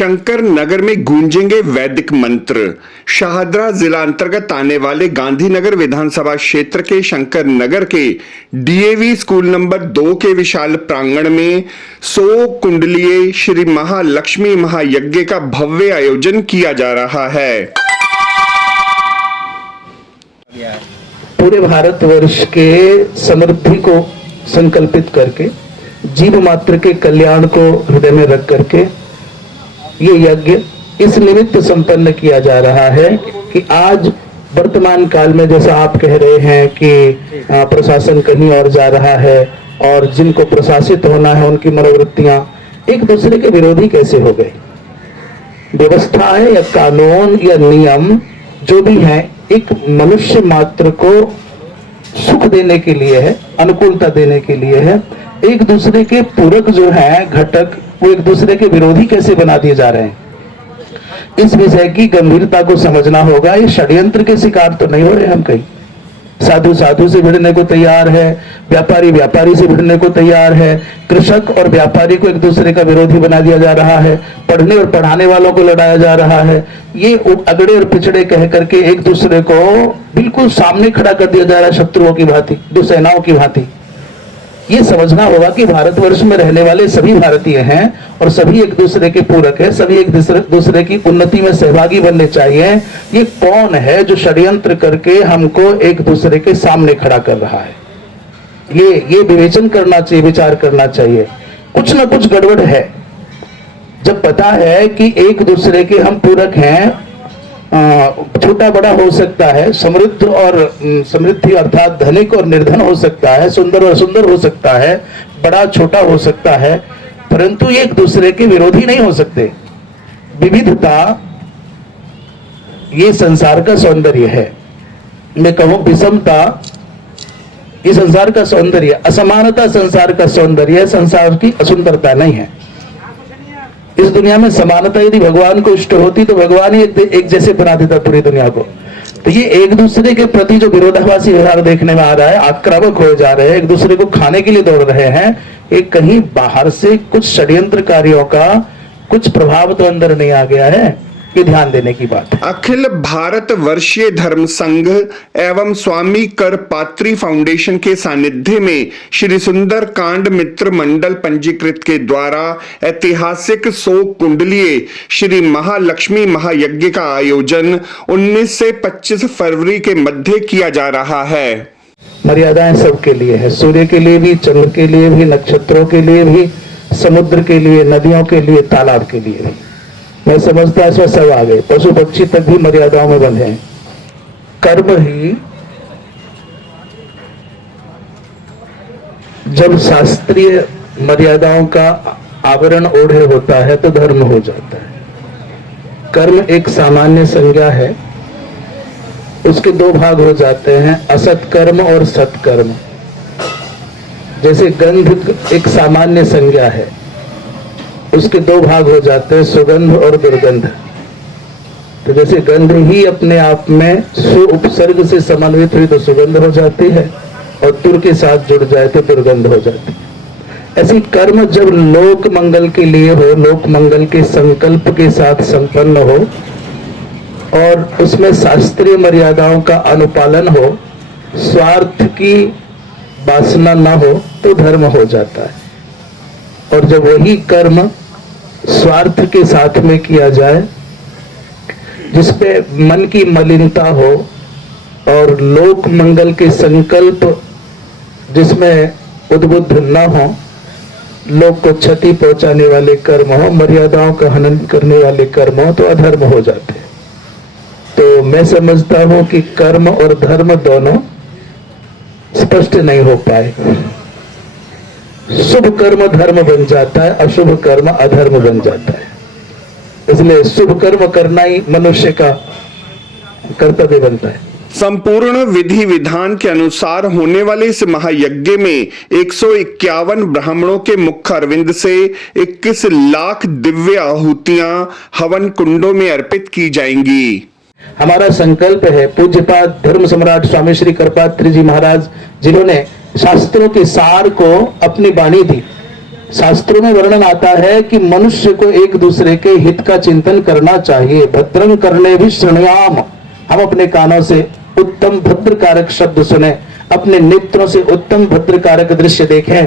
शंकर नगर में गूंजेंगे वैदिक मंत्र। शाहदरा जिला अंतर्गत आने वाले गांधीनगर विधानसभा क्षेत्र के शंकर नगर के डीएवी स्कूल नंबर 2 के विशाल प्रांगण में 100 कुंडलीय श्री महालक्ष्मी महायज्ञ का भव्य आयोजन किया जा रहा है। पूरे भारतवर्ष के समृद्धि को संकल्पित करके, जीव मात्र के कल्याण को हृदय में रख करके ये यज्ञ इस निमित्त संपन्न किया जा रहा है कि आज वर्तमान काल में, जैसा आप कह रहे हैं कि प्रशासन कहीं और जा रहा है और जिनको प्रशासित होना है उनकी मनोवृत्तियां एक दूसरे के विरोधी कैसे हो गए। व्यवस्था है या कानून या नियम जो भी है, एक मनुष्य मात्र को सुख देने के लिए है, अनुकूलता देने के लिए है। एक दूसरे के पूरक जो है घटक, वो एक दूसरे के विरोधी कैसे बना दिए जा रहे हैं। इस विषय की गंभीरता को समझना होगा। ये षड्यंत्र के शिकार तो नहीं हो रहे हम कहीं। साधु साधु से भिड़ने को तैयार है, व्यापारी व्यापारी से भिड़ने को तैयार है, कृषक और व्यापारी को एक दूसरे का विरोधी बना दिया जा रहा है, पढ़ने और पढ़ाने वालों को लड़ाया जा रहा है। ये अगड़े और पिछड़े कह करके एक दूसरे को बिल्कुल सामने खड़ा कर दिया जा रहा है, शत्रुओं की भांति, दुसेनाओं की भांति। ये समझना होगा कि भारतवर्ष में रहने वाले सभी भारतीय हैं और सभी एक दूसरे के पूरक हैं, सभी एक दूसरे की उन्नति में सहभागी बनने चाहिए। ये कौन है जो षड्यंत्र करके हमको एक दूसरे के सामने खड़ा कर रहा है? ये विवेचन करना चाहिए, विचार करना चाहिए। कुछ ना कुछ गड़बड़ है। जब पता है कि एक दूसरे के हम पूरक हैं, छोटा बड़ा हो सकता है, समृद्ध और समृद्धि अर्थात धनिक और निर्धन हो सकता है, सुंदर और सुंदर हो सकता है, बड़ा छोटा हो सकता है, परंतु ये एक दूसरे के विरोधी नहीं हो सकते। विविधता ये संसार का सौंदर्य है। मैं कहूं विषमता ये संसार का सौंदर्य, असमानता संसार का सौंदर्य, संसार की असुंदरता नहीं है। इस दुनिया में समानता यदि भगवान को इष्ट होती तो भगवान ही एक जैसे बना देता पूरी दुनिया को। तो ये एक दूसरे के प्रति जो विरोधाभासी व्यवहार देखने में आ रहा है, आक्रामक हो जा रहे हैं, एक दूसरे को खाने के लिए दौड़ रहे हैं, एक कहीं बाहर से कुछ षड्यंत्रकारियों का कुछ प्रभाव तो अंदर नहीं आ गया है। ये ध्यान देने की बात है। अखिल भारत वर्षीय धर्म संघ एवं स्वामी करपात्री फाउंडेशन के सानिध्य में श्री सुंदर कांड मित्र मंडल पंजीकृत के द्वारा ऐतिहासिक 100 कुंडलीय श्री महालक्ष्मी महायज्ञ का आयोजन 19 से 25 फरवरी के मध्य किया जा रहा है। मर्यादाएं सबके लिए है, सूर्य के लिए भी, चंद्र के लिए भी, नक्षत्रों के लिए भी, समुद्र के लिए, नदियों के लिए, तालाब के लिए भी। मैं समझता इसमें सब आ गए, पशु पक्षी तक भी मर्यादाओं में बंधे हैं। कर्म ही जब शास्त्रीय मर्यादाओं का आवरण ओढ़े होता है तो धर्म हो जाता है। कर्म एक सामान्य संज्ञा है, उसके दो भाग हो जाते हैं, असत्कर्म और सत्कर्म। जैसे गंध एक सामान्य संज्ञा है, उसके दो भाग हो जाते हैं, सुगंध और दुर्गंध। तो जैसे गंध ही अपने आप में सु उपसर्ग से समन्वित हुई तो सुगंध हो जाती है और तुर के साथ जुड़ जाए तो दुर्गंध हो जाती है। ऐसी कर्म जब लोक मंगल के लिए हो, लोक मंगल के संकल्प के साथ संपन्न हो और उसमें शास्त्रीय मर्यादाओं का अनुपालन हो, स्वार्थ की वासना न हो तो धर्म हो जाता है। और जब वही कर्म स्वार्थ के साथ में किया जाए, जिसपे मन की मलिनता हो और लोक मंगल के संकल्प जिसमें उद्बुद्ध न हो, लोक को क्षति पहुंचाने वाले कर्म हो, मर्यादाओं का हनन करने वाले कर्म हो, तो अधर्म हो जाते हैं। तो मैं समझता हूं कि कर्म और धर्म दोनों स्पष्ट नहीं हो पाए। शुभ कर्म धर्म बन जाता है, अशुभ कर्म अधर्म बन जाता है। इसलिए शुभ कर्म करना ही मनुष्य का कर्तव्य बनता है। संपूर्ण विधि विधान के अनुसार होने वाले इस महायज्ञ में 151 ब्राह्मणों के मुख अरविंद से 21 लाख दिव्य आहुतियां हवन कुंडों में अर्पित की जाएंगी। हमारा संकल्प है, पूज्यपाद धर्म सम्राट स्वामी श्री करपात्री जी महाराज, जिन्होंने शास्त्रों के सार को अपनी वाणी दी, शास्त्रों में वर्णन आता है कि मनुष्य को एक दूसरे के हित का चिंतन करना चाहिए। भद्रं करने भी शृणुयाम, हम अपने कानों से उत्तम भद्रकारक शब्द सुने, अपने नेत्रों से उत्तम भद्रकारक दृश्य देखें।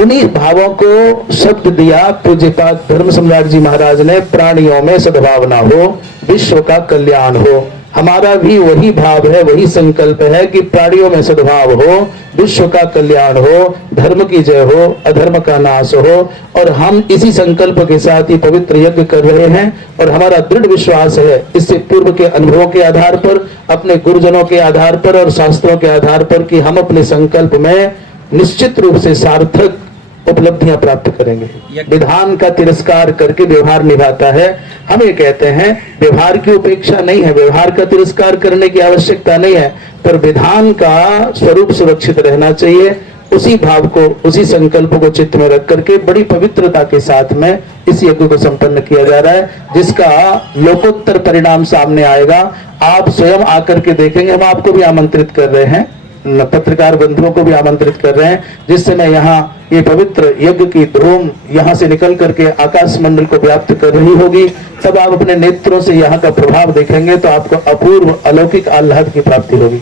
उन्हीं भावों को शब्द दिया पूज्यपाद धर्म सम्राट जी महाराज ने, प्राणियों में सद्भावना हो, विश्व का कल्याण हो। हमारा भी वही भाव है, वही संकल्प है कि प्राणियों में सद्भाव हो, विश्व का कल्याण हो, धर्म की जय हो, अधर्म का नाश हो। और हम इसी संकल्प के साथ ही पवित्र यज्ञ कर रहे हैं। और हमारा दृढ़ विश्वास है, इससे पूर्व के अनुभवों के आधार पर, अपने गुरुजनों के आधार पर और शास्त्रों के आधार पर, कि हम अपने संकल्प में निश्चित रूप से सार्थक उपलब्धियां प्राप्त करेंगे। विधान का तिरस्कार करके व्यवहार निभाता है। हम ये कहते हैं व्यवहार की उपेक्षा नहीं है, व्यवहार का तिरस्कार करने की आवश्यकता नहीं है, पर विधान का स्वरूप सुरक्षित रहना चाहिए। उसी भाव को, उसी संकल्प को चित्त में रख करके बड़ी पवित्रता के साथ में इस यज्ञ को संपन्न किया जा रहा है, जिसका लोकोत्तर परिणाम सामने आएगा। आप स्वयं आकर के देखेंगे। हम आपको भी आमंत्रित कर रहे हैं, पत्रकार बंधुओं को भी आमंत्रित कर रहे हैं। जिस समय यहाँ ये पवित्र यज्ञ की धूम यहाँ से निकल करके आकाश मंडल को व्याप्त कर रही होगी, तब आप अपने नेत्रों से यहाँ का प्रभाव देखेंगे तो आपको अपूर्व अलौकिक आह्लाद की प्राप्ति होगी।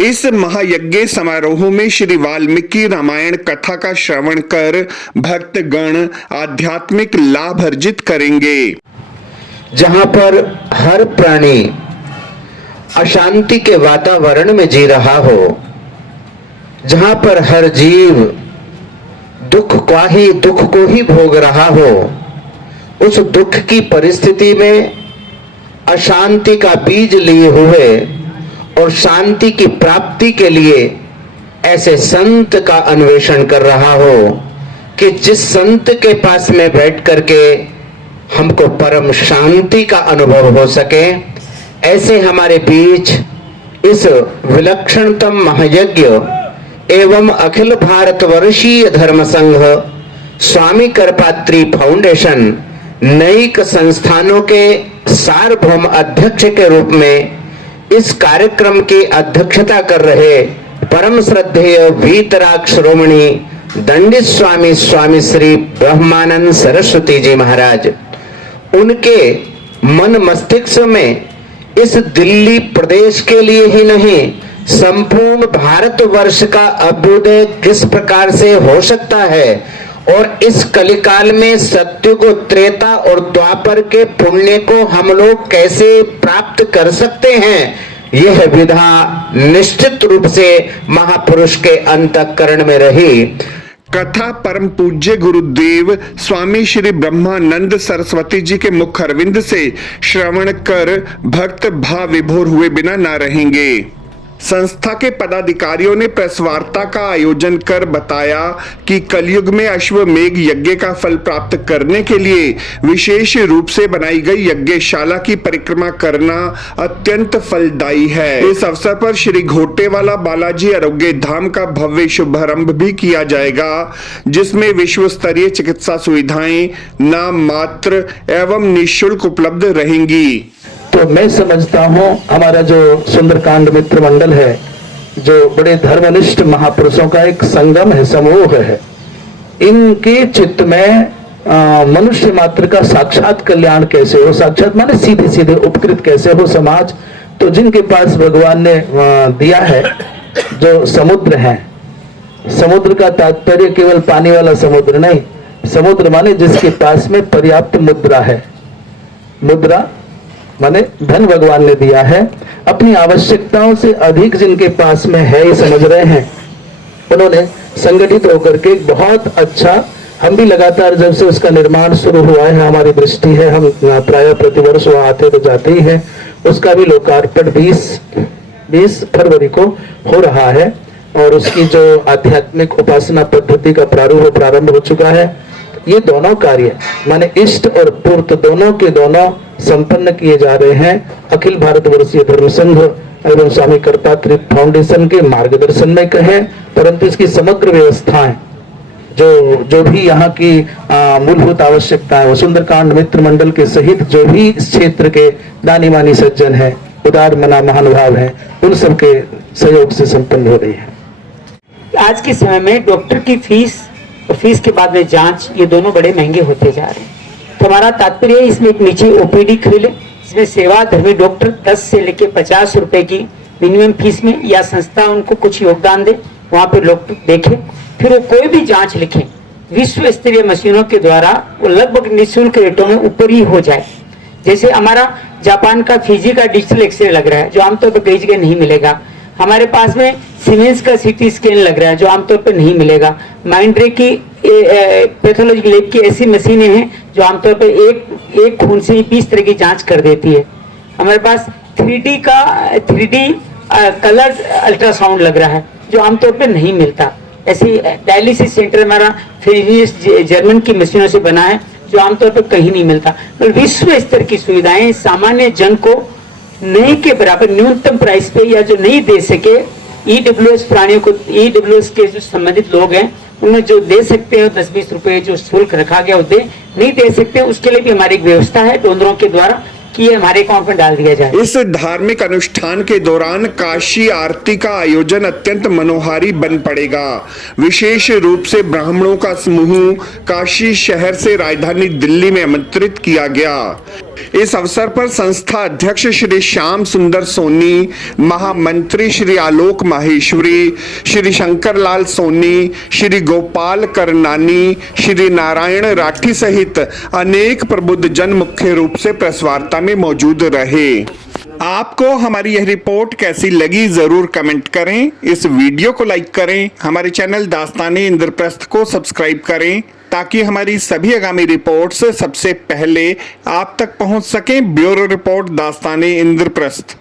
इस महायज्ञ समारोह में श्री वाल्मीकि रामायण कथा का श्रवण कर भक्तगण आध्यात्मिक लाभ अर्जित करेंगे। जहां पर हर प्राणी अशांति के वातावरण में जी रहा हो, जहां पर हर जीव दुख को ही भोग रहा हो, उस दुख की परिस्थिति में अशांति का बीज लिए हुए और शांति की प्राप्ति के लिए ऐसे संत का अन्वेषण कर रहा हो कि जिस संत के पास में बैठ करके हमको परम शांति का अनुभव हो सके, ऐसे हमारे बीच इस विलक्षणतम महायज्ञ एवं अखिल भारत वर्षीय धर्म संघ स्वामी करपात्री फाउंडेशन नैक संस्थानों के सार्वभौम अध्यक्ष के रूप में इस कार्यक्रम की अध्यक्षता कर रहे परम श्रद्धेय वीतराग श्रोमणी दंडित स्वामी स्वामी श्री ब्रह्मानंद सरस्वती जी महाराज, उनके मन मस्तिष्क में इस दिल्ली प्रदेश के लिए ही नहीं, संपूर्ण भारतवर्ष का अभ्युदय किस प्रकार से हो सकता है और इस कलिकाल में सत्य को, त्रेता और द्वापर के पुण्य को हम लोग कैसे प्राप्त कर सकते हैं, यह विधा निश्चित रूप से महापुरुष के अंतःकरण में रही। कथा परम पूज्य गुरुदेव स्वामी श्री ब्रह्मानंद सरस्वती जी के मुख अरविंद से श्रवण कर भक्त भाव विभोर हुए बिना न रहेंगे। संस्था के पदाधिकारियों ने प्रेस वार्ता का आयोजन कर बताया कि कलयुग में अश्वमेघ यज्ञ का फल प्राप्त करने के लिए विशेष रूप से बनाई गई यज्ञशाला की परिक्रमा करना अत्यंत फलदायी है। इस अवसर पर श्री घोटेवाला बालाजी आरोग्य धाम का भव्य शुभारंभ भी किया जाएगा, जिसमें विश्व स्तरीय चिकित्सा सुविधाएं नाम मात्र एवं निःशुल्क उपलब्ध रहेंगी। तो मैं समझता हूँ हमारा जो सुंदरकांड मित्र मंडल है, जो बड़े धर्मनिष्ठ महापुरुषों का एक संगम है, समूह है, इनके चित्त में मनुष्य मात्र का साक्षात कल्याण कैसे हो, साक्षात माने सीधे सीधे उपकृत कैसे हो समाज। तो जिनके पास भगवान ने दिया है जो समुद्र है, समुद्र का तात्पर्य केवल पानी वाला समुद्र नहीं, समुद्र माने जिसके पास में पर्याप्त मुद्रा है, मुद्रा माने धन भगवान ने दिया है, अपनी आवश्यकताओं से अधिक जिनके पास में है ये समझ रहे हैं, उन्होंने संगठित होकर के बहुत अच्छा, हम भी लगातार जब से उसका निर्माण शुरू हुआ है, हमारी दृष्टि है, हम प्राय प्रतिवर्ष वहां आते तो जाते ही हैं, उसका भी लोकार्पण 20 फरवरी को हो रहा है और उसकी जो आध्यात्मिक उपासना पद्धति का प्रारंभ हो चुका है। ये दोनों कार्य माने इष्ट और पूर्त दोनों के दोनों संपन्न किए जा रहे हैं अखिल भारतवर्षीय धर्म संघ एवं स्वामी करपात्री फाउंडेशन के मार्गदर्शन में कहें, परंतु इसकी समग्र व्यवस्थाएं जो भी यहाँ की मूलभूत आवश्यकताएं वो सुंदरकांड मित्र मंडल के सहित जो भी इस क्षेत्र के दानी मानी सज्जन है, उदार मना महानुभाव है, उन सबके सहयोग से संपन्न हो रही है। आज के समय में डॉक्टर की फीस और फीस के बाद में जांच, ये दोनों बड़े महंगे होते जा रहे हैं। तो हमारा तात्पर्य है इसमें एक निजी ओपीडी खोले, इसमें सेवाधर्मी डॉक्टर 10 से लेके 50 रुपए की मिनिमम फीस में, या संस्था उनको कुछ योगदान दे, वहां पे लोग देखें, फिर वो कोई भी जांच लिखें विश्व स्तरीय मशीनों के द्वारा, वो लगभग निःशुल्क रेटों में ऊपर ही हो जाए। जैसे हमारा जापान का फिजी का डिजिटल एक्सरे लग रहा है, जो आमतौर पर कई जगह नहीं मिलेगा। हमारे पास में सीमेंस का सीटी स्कैन लग रहा है, जो आमतौर पर नहीं मिलेगा। माइंड्रे की पैथोलॉजी लैब की ऐसी मशीनें हैं जो आमतौर पर एक खून से 20 तरह की जांच कर देती है। हमारे पास 3D कलर अल्ट्रासाउंड लग रहा है, जो आमतौर पर नहीं मिलता। ऐसे डायलिसिस सेंटर हमारा फ्रेंच जर्मन की मशीनों से बना है, जो आमतौर पर कहीं नहीं मिलता। तो विश्व स्तर की सुविधाएं सामान्य जन को नए के बराबर न्यूनतम प्राइस पे, या जो नहीं दे सके ईडब्ल्यूएस प्राणियों को, ईडब्ल्यूएस के जो संबंधित लोग हैं उन्हें जो दे सकते हैं 10-20 रुपए जो शुल्क रखा गया वो दे, नहीं दे सकते उसके लिए भी हमारी एक व्यवस्था है डोनरों के द्वारा कि ये हमारे अकाउंट में डाल दिया जाए। इस धार्मिक अनुष्ठान के दौरान काशी आरती का आयोजन अत्यंत मनोहारी बन पड़ेगा। विशेष रूप से ब्राह्मणों का समूह काशी शहर से राजधानी दिल्ली में आमंत्रित किया गया। इस अवसर पर संस्था अध्यक्ष श्री श्याम सुंदर सोनी, महामंत्री श्री आलोक माहेश्वरी, श्री शंकर लाल सोनी, श्री गोपाल करनानी, श्री नारायण राठी सहित अनेक प्रबुद्ध जन मुख्य रूप से प्रेस वार्ता में मौजूद रहे। आपको हमारी यह रिपोर्ट कैसी लगी जरूर कमेंट करें, इस वीडियो को लाइक करें, हमारे चैनल दास्ताने इंद्रप्रस्थ को सब्सक्राइब करें ताकि हमारी सभी आगामी रिपोर्ट्स सबसे पहले आप तक पहुंच सकें। ब्यूरो रिपोर्ट दास्ताने इंद्रप्रस्थ।